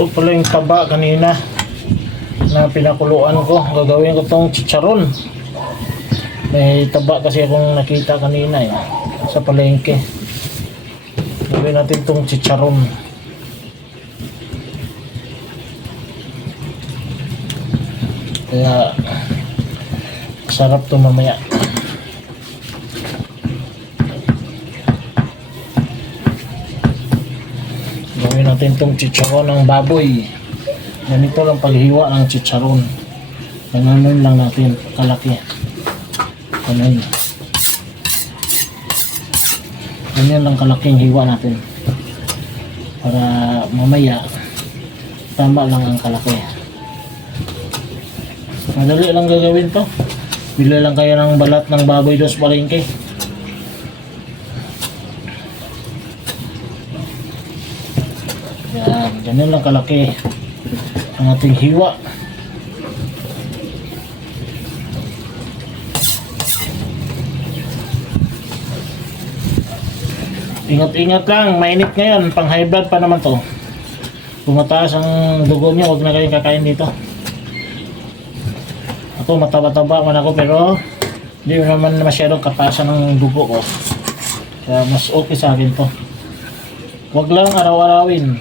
Ito pala yung taba kanina na pinakuluan ko. Gagawin ko tong chicharon. May taba kasi akong nakita kanina sa palengke. Gawin natin tong chicharon. Kaya sarap to mamaya. Gawin natin tong chicharon ng baboy. Ganito lang paghiwa ng chicharon. Ganun lang natin kalaki. Ganyan. Ganyan lang kalaking hiwa natin. Para mamaya tama lang ang kalaki. Madali lang gagawin to. Bili lang kayo ng balat ng baboy dos palengke. Yan, ganyan lang kalaki ang ating hiwa. Ingat-ingat lang, mainit ngayon, pang high blood pa naman to. Pumataas ang dugo niya, huwag na kayong kakain dito. Ako mataba-taba man ako pero hindi naman masyadong kataasan ng dugo ko. Kaya mas okay sa akin to. Huwag lang araw-arawin.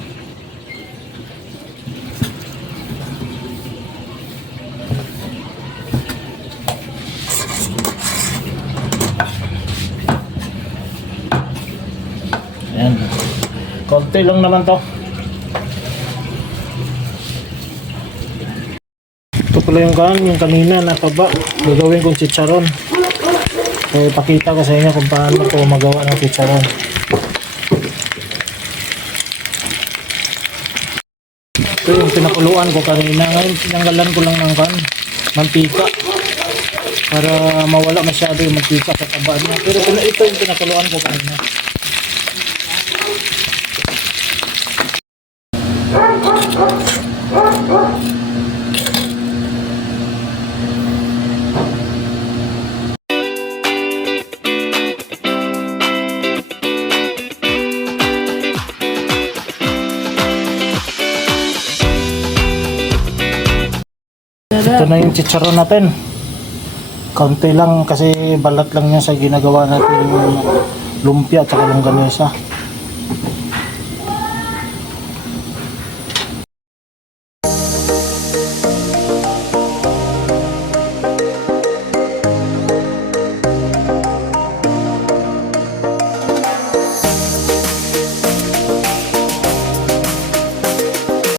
Ayan. Konti lang naman to. Ito pala yung kanina na taba. Gagawin kong chicharon. So ipakita ko sa inyo kung paano ito magawa ng chicharon. Ito yung pinakuluan ko kanina. Ngayon tinanggalan ko lang ng mantika para mawala masyado yung mantika sa taba niya. Pero ito yung pinakuluan ko kanina. Ito na yung chicharon natin. Kaunti lang kasi balat lang niya sa ginagawa natin lumpia at saka longganisa.